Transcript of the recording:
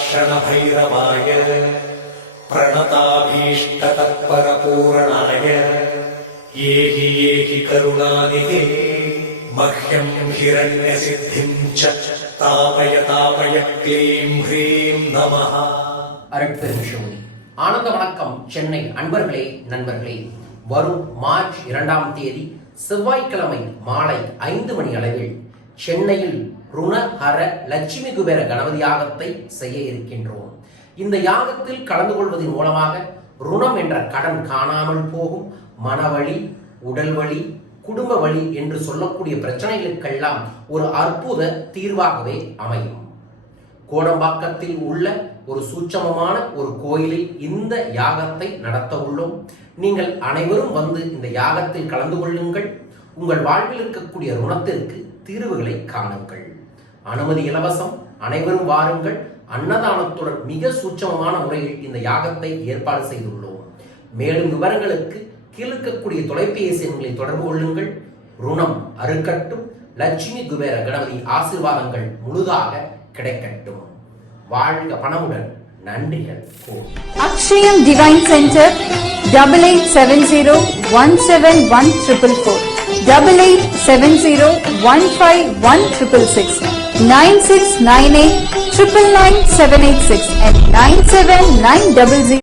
स्वर्णाकर्षणभैरवाय प्रणताभीष्टतत्परपूरणाय ये हि ये हि करुणानिधे मह्यं हिरण्यसिद्धिं च तापय तापय क्लीं ह्रीं नमः அருட்பெருமிஷோதி ஆனந்த வணக்கம் சென்னை அன்பர்களே நண்பர்களே வரும் மார்ச் இரண்டாம் தேதி செவ்வாய்க்கிழமை மாலை ஐந்து மணி அளவில் சென்னையில் ருணஹர லட்சுமி குபேர கணபதி யாகத்தை செய்ய இருக்கின்றோம். இந்த யாகத்தில் கலந்து கொள்வதன் மூலமாக ருணம் என்ற கடன் காணாமல் போகும். மனவழி உடல் வலி குடும்ப வழி என்று சொல்லக்கூடிய பிரச்சனைகளுக்கெல்லாம் ஒரு அற்புத தீர்வாகவே அமையும். கோடம்பாக்கத்தில் உள்ள ஒரு சூட்சமமான ஒரு கோயிலில் இந்த யாகத்தை நடத்த உள்ளோம். நீங்கள் அனைவரும் வந்து இந்த யாகத்தில் கலந்து கொள்ளுங்கள். உங்கள் வாழ்வில் இருக்கக்கூடிய ருணத்திற்கு தீர்வுகளை காணுங்கள். அனுமதி இலவசம். அனைவரும் வாருங்கள். அன்னதானத்துடன் மிக சூட்சமமான முறையில் இந்த யாகத்தை ஏற்பாடு செய்துள்ளோம். மேலும் விவரங்களுக்கு கீழிருக்கக்கூடிய தொலைபேசி எண்களை தொடர்பு கொள்ளுங்கள். ருணம் அறுக்கட்டும். லட்சுமி குபேர கணபதி ஆசீர்வாதங்கள் முழுதாக கிடைக்கட்டும் வாழ்க பணமுடன் நன்றிகள் கோடி Akshayam Divine Center, double eight seven zero one seven one triple four, double eight seven zero one five one triple six, nine six nine eight triple nine seven eight six, and nine seven nine double zero.